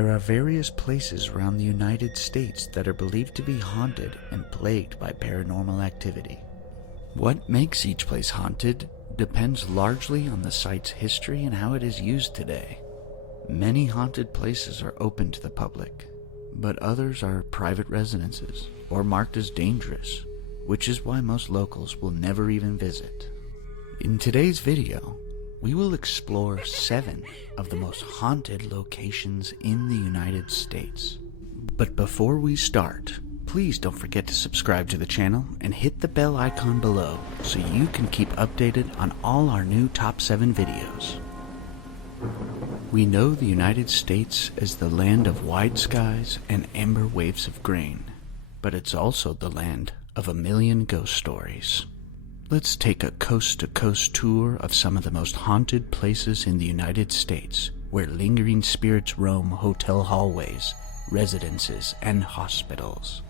There are various places around the United States that are believed to be haunted and plagued by paranormal activity. What makes each place haunted depends largely on the site's history and how it is used today. Many haunted places are open to the public, but others are private residences or marked as dangerous, which is why most locals will never even visit. In today's video, we will explore 7 of the most haunted locations in the United States. But before we start, please don't forget to subscribe to the channel and hit the bell icon below so you can keep updated on all our new top 7 videos. We know the United States as the land of wide skies and amber waves of grain, but it's also the land of a million ghost stories. Let's take a coast-to-coast tour of some of the most haunted places in the United States, where lingering spirits roam hotel hallways, residences, and hospitals.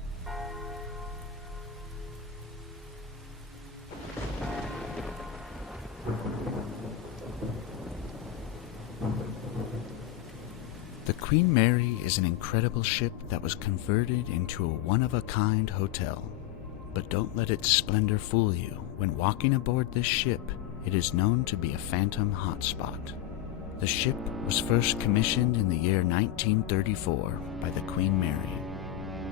The Queen Mary is an incredible ship that was converted into a one-of-a-kind hotel. But don't let its splendor fool you. When walking aboard this ship, it is known to be a phantom hotspot. The ship was first commissioned in the year 1934 by the Queen Mary.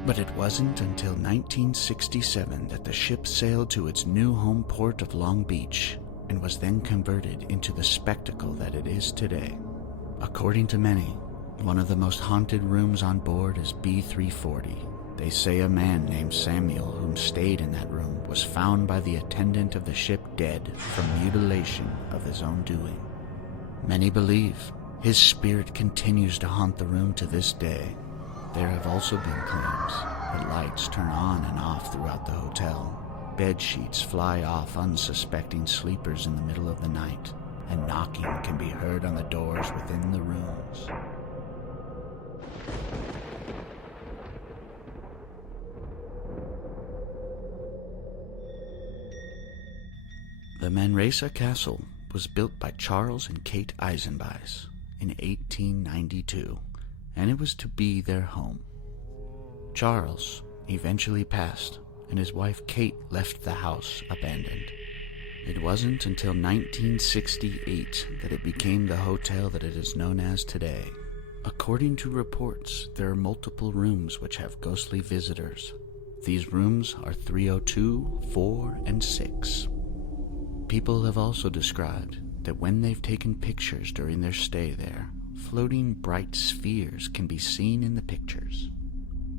But it wasn't until 1967 that the ship sailed to its new home port of Long Beach and was then converted into the spectacle that it is today. According to many, one of the most haunted rooms on board is B340. They say a man named Samuel, whom stayed in that room, was found by the attendant of the ship dead from mutilation of his own doing. Many believe his spirit continues to haunt the room to this day. There have also been claims that lights turn on and off throughout the hotel. Bed sheets fly off unsuspecting sleepers in the middle of the night, and knocking can be heard on the doors within the rooms. The MANRESA Castle was built by Charles and Kate Eisenbeis in 1892, and it was to be their home. Charles eventually passed, and his wife Kate left the house abandoned. It wasn't until 1968 that it became the hotel that it is known as today. According to reports, there are multiple rooms which have ghostly visitors. These rooms are 302, 4, and 6. People have also described that when they've taken pictures during their stay there, floating bright spheres can be seen in the pictures.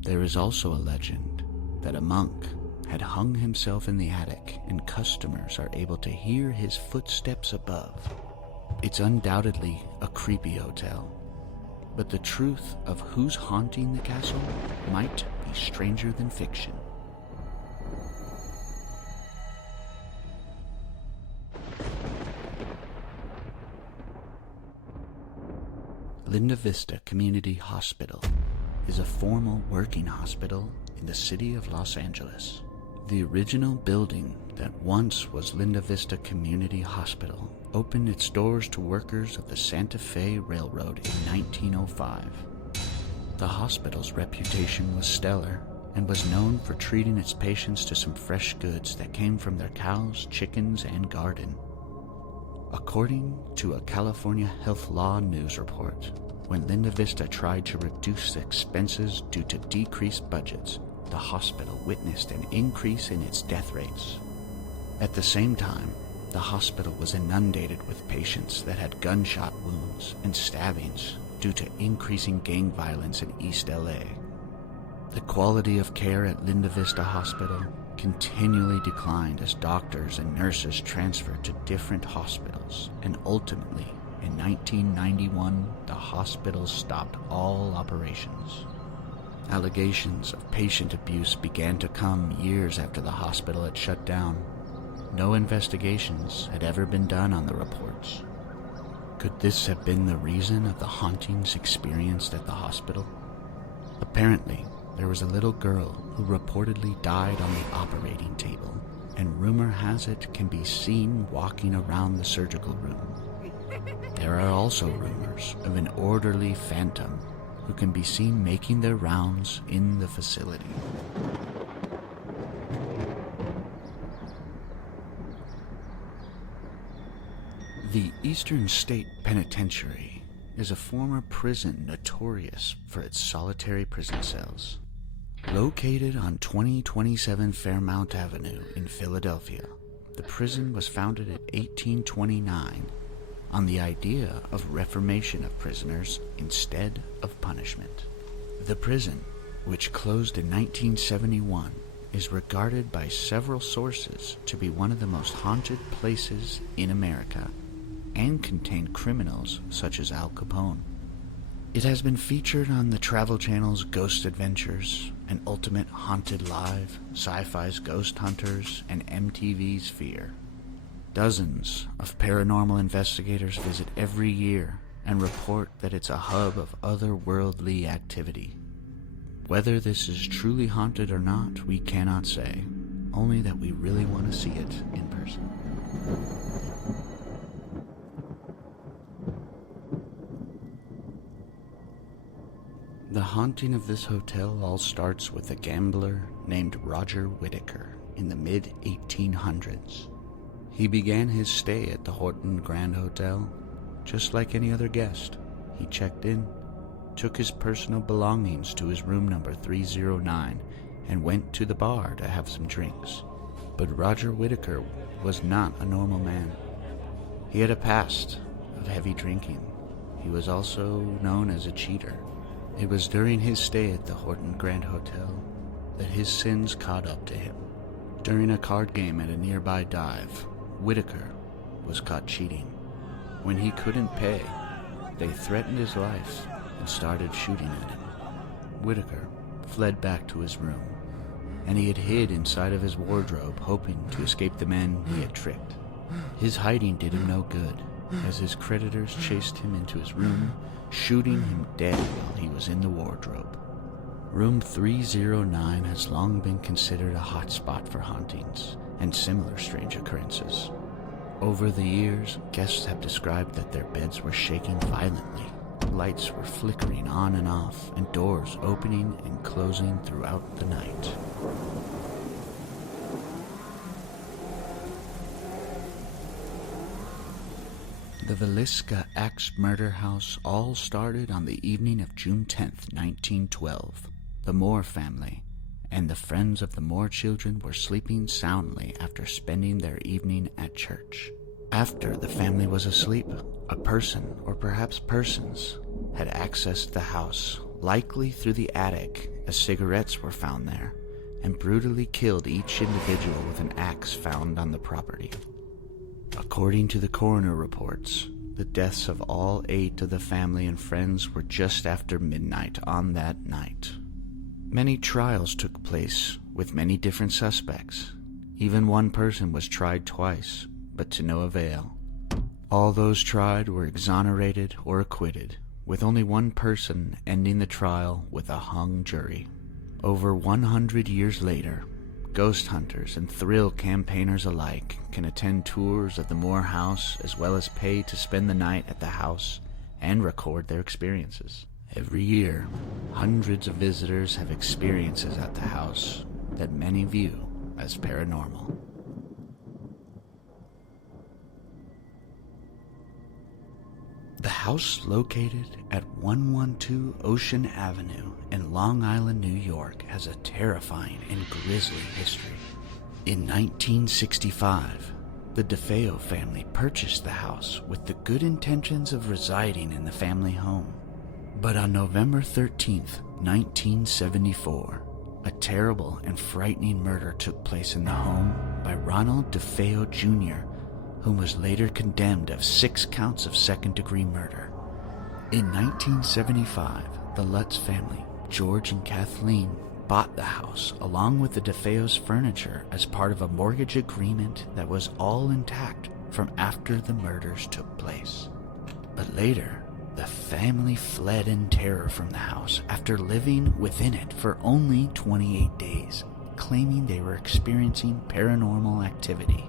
There is also a legend that a monk had hung himself in the attic and customers are able to hear his footsteps above. It's undoubtedly a creepy hotel, but the truth of who's haunting the castle might be stranger than fiction. Linda Vista Community Hospital is a formal working hospital in the city of Los Angeles. The original building that once was Linda Vista Community Hospital opened its doors to workers of the Santa Fe Railroad in 1905. The hospital's reputation was stellar and was known for treating its patients to some fresh goods that came from their cows, chickens, and garden. According to a California Health Law News report, when Linda Vista tried to reduce expenses due to decreased budgets, the hospital witnessed an increase in its death rates. At the same time, the hospital was inundated with patients that had gunshot wounds and stabbings due to increasing gang violence in East LA. The quality of care at Linda Vista Hospital continually declined as doctors and nurses transferred to different hospitals, and ultimately, in 1991, the hospital stopped all operations. Allegations of patient abuse began to come years after the hospital had shut down. No investigations had ever been done on the reports. Could this have been the reason of the hauntings experienced at the hospital? Apparently, there was a little girl who reportedly died on the operating table, and rumor has it can be seen walking around the surgical room. There are also rumors of an orderly phantom who can be seen making their rounds in the facility. The Eastern State Penitentiary is a former prison notorious for its solitary prison cells. Located on 2027 Fairmount Avenue in Philadelphia, the prison was founded in 1829 on the idea of reformation of prisoners instead of punishment. The prison, which closed in 1971, is regarded by several sources to be one of the most haunted places in America and contained criminals such as Al Capone. It has been featured on the Travel Channel's Ghost Adventures and Ultimate Haunted Live, Sci-Fi's Ghost Hunters, and MTV's Fear. Dozens of paranormal investigators visit every year and report that it's a hub of otherworldly activity. Whether this is truly haunted or not, we cannot say, only that we really want to see it in person. The haunting of this hotel all starts with a gambler named Roger Whittaker in the mid-1800s. He began his stay at the Horton Grand Hotel just like any other guest. He checked in, took his personal belongings to his room number 309, and went to the bar to have some drinks. But Roger Whittaker was not a normal man. He had a past of heavy drinking. He was also known as a cheater. It was during his stay at the Horton Grand Hotel that his sins caught up to him. During a card game at a nearby dive, Whittaker was caught cheating. When he couldn't pay, they threatened his life and started shooting at him. Whittaker fled back to his room, and he had hid inside of his wardrobe, hoping to escape the men he had tricked. His hiding did him no good, as his creditors chased him into his room, shooting him dead while he was in the wardrobe. Room 309 has long been considered a hot spot for hauntings and similar strange occurrences. Over the years, guests have described that their beds were shaking violently, lights were flickering on and off, and doors opening and closing throughout the night. The Villisca Axe Murder House all started on the evening of June 10th, 1912. The Moore family and the friends of the Moore children were sleeping soundly after spending their evening at church. After the family was asleep, a person, or perhaps persons, had accessed the house, likely through the attic, as cigarettes were found there, and brutally killed each individual with an axe found on the property. According to the coroner reports, the deaths of all 8 of the family and friends were just after midnight on that night. Many trials took place with many different suspects. Even one person was tried twice, but to no avail. All those tried were exonerated or acquitted, with only one person ending the trial with a hung jury. Over 100 years later, ghost hunters and thrill campaigners alike can attend tours of the Moore house as well as pay to spend the night at the house and record their experiences. Every year, hundreds of visitors have experiences at the house that many view as paranormal. The house, located at 112 Ocean Avenue in Long Island, New York, has a terrifying and grisly history. In 1965, the DeFeo family purchased the house with the good intentions of residing in the family home. But on November 13th, 1974, a terrible and frightening murder took place in the home by Ronald DeFeo Jr., whom was later condemned of 6 counts of second-degree murder. In 1975, the Lutz family, George and Kathleen, bought the house along with the DeFeo's furniture as part of a mortgage agreement that was all intact from after the murders took place. But later, the family fled in terror from the house after living within it for only 28 days, claiming they were experiencing paranormal activity.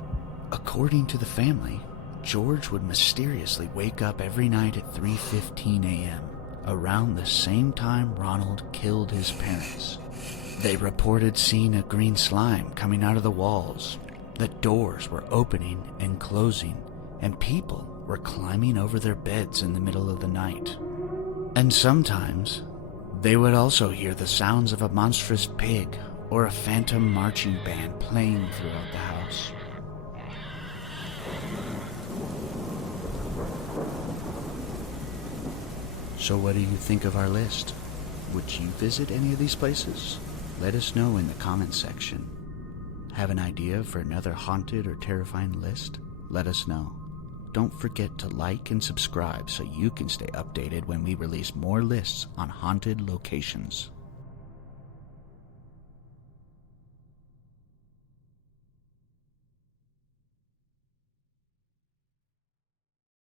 According to the family, George would mysteriously wake up every night at 3:15 a.m., around the same time Ronald killed his parents. They reported seeing a green slime coming out of the walls, that doors were opening and closing, and people were climbing over their beds in the middle of the night. And sometimes, they would also hear the sounds of a monstrous pig or a phantom marching band playing throughout the house. So what do you think of our list? Would you visit any of these places? Let us know in the comments section. Have an idea for another haunted or terrifying list? Let us know. Don't forget to like and subscribe so you can stay updated when we release more lists on haunted locations.